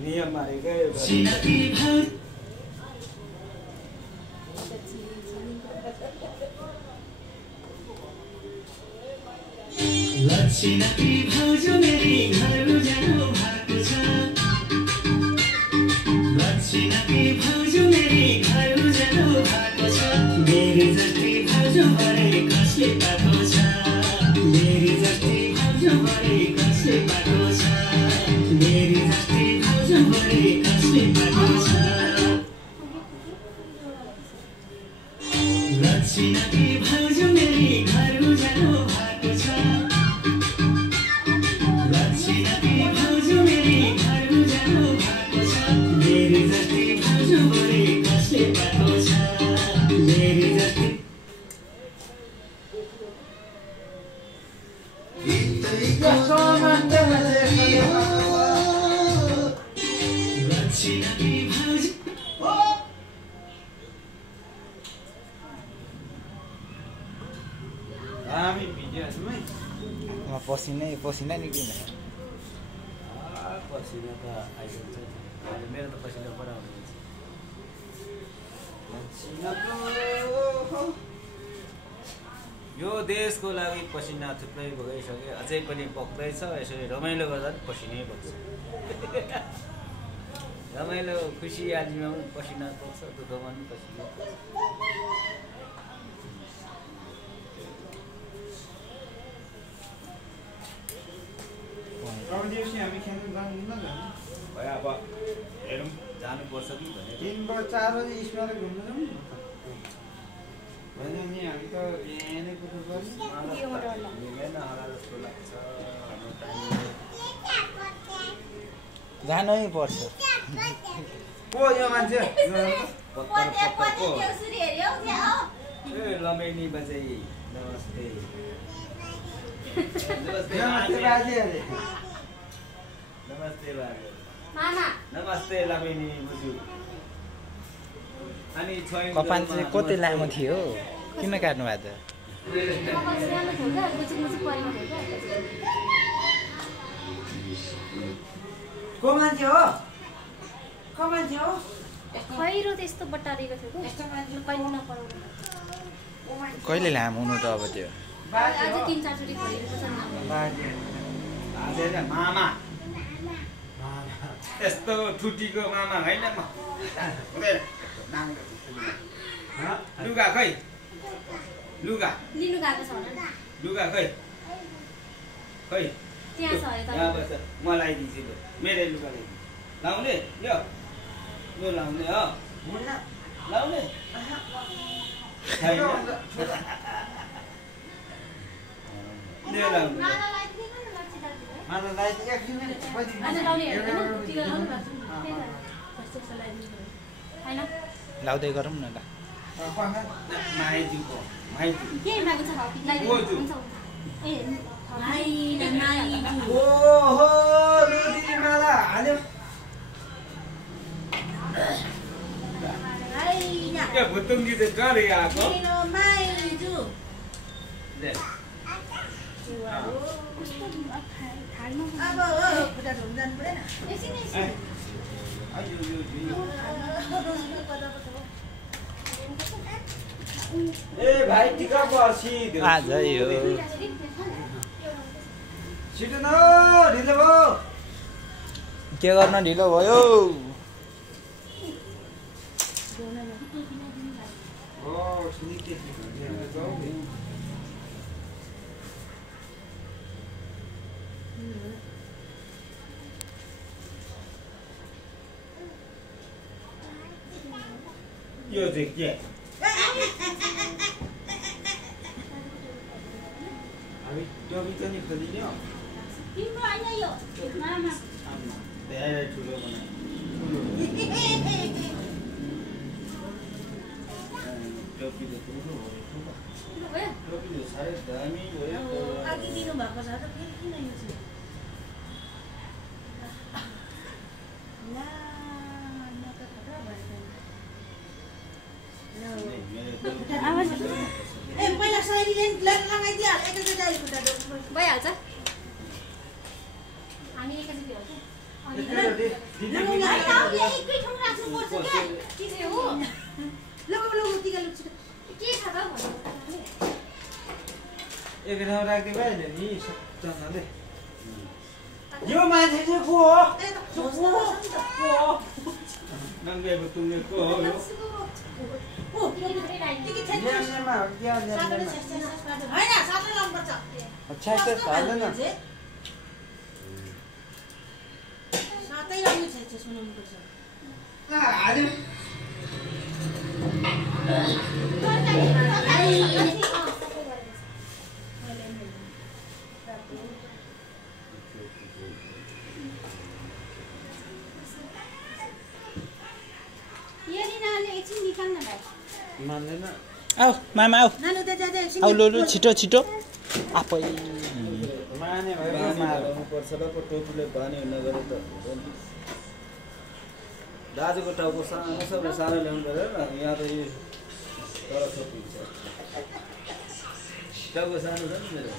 नियम मारेकै लक्ष्मी भाउजू मेरी घर उज्यालो भएको छ लक्ष्मी भाउजू मेरी घर उज्यालो भएको छ मेरी जस्तै भाउजू भरे कसले पाएको छ मेरी जस्तै भाउजू भरे कसले पाएको छ मेरी जस्तै भाउजू भरे कसले पाएको छ लक्ष्मी भाउजू मेरी घर उज्यालो भएको छ पसिना निक्लिन्छ पसिना त आइन्छ अहिले मेरो त पसिना पराउँछ यो देशको लागि पसिना थुप्रै बगाइसके अझै पनि बग्दैछ यसरी रमाइलो गर्दा पसिनै बग्छ रमाइलो खुसियालीमा पनि पसिना बग्छ दुःखमा पनि पसिना बग्छ हामी खेल्नु जानु भयो अब हेरौँ जानुपर्छ कि भनेर 3 बजे 4 बजे स्कुल घुम्नु जाउँ भने नि हामी त बिहानै कुद्नु पर्छ मिलेन होला जस्तो लाग्छ हाम्रो टाइम जानै पर्छ को यो मान्छे पत्तर को ए लमेनी बजै नमस्ते नमस्ते बाजे अरे नमस्ते बाजे मामा नमस्ते लमेनी बुजु अनि छोइ कपान चाहिँ कति लामो थियो किन काट्नु भएको को मान्छे हो को मान्छे हो खैरो त्यस्तो बटारेको थियो यस्तो मान्छे कहिले नपराउनु कहिले लामो हुनु त अब त्यो आज 3-4 चोटी खैरो छ बाजे बाजे र मामा यस्तो ठुटीको मामा हैन म लुगा खै लुगा लिनु गएको छ होला लुगा खै खै त्यहाँ छ अरे यहाँ बस मलाई दिन्छु मेरै लुगा लाउने यो लाउने हो लाउने छैन मलाई एकछिन आज लाउने हैन टिका लाउनु पर्छ हैन लाउँदै गरौँ न ल माइजूको माइजू के मागु छ बोजू ए माइजू ओहो रोटी माला हाल्यो के भुतुङ्गी चाहिँ गरे आको माइजू ले अब खुट्टा धुन जानु पर्दैन एकछिन ए भाइ टिका पर्सी आज यो छिटो न ढिलो भयो के गर्न ढिलो भयो ओ स्निके यो चाहिँ के हामी टबी त नि खोलिदियो तिम्रो हैन यो मामा धेरै ठुलो बनायो टोपीले तुम्रो हो भयो टोपीले साह्रै दामी भयो अघि दिनुभएको छ त फेरि किन यो चाहिँ ला न त खतरा भयो ए पहिला साइडले लगाइदियो एकैचोटि आइपुग्दा भइहाल्छ हामी एकैचोटि हाल्छौँ एकै ठाउँ राख्नुपर्छ क्या के चाहिँ हो लगाउ टिका लुक्छ के छ त भन्नु एक ठाउँ राख्दै भएन नि सबजनाले यो मान्छे चाहिँ को हो ए त खोज्नु पर्छ नि त नङ्गेको तुङ्गेको हो यो ओ टिकी छैन होइन साथै लाउनुपर्छ साथै लाउनु छ सुनाउनुपर्छ मान्दैन आऊ मामा आऊ नानु त जाँदै एकछिन आऊ लु छिटो छिटो आफै माने भयो मार्नु पर्छ र पो टोपीले बानी नगरे त हुँदैन दाजुको टाउको सानो सबले सानो ल्याउनु पर्यो न यहाँ त यो तर टोपी छ टाउको सानो छ नि मेरो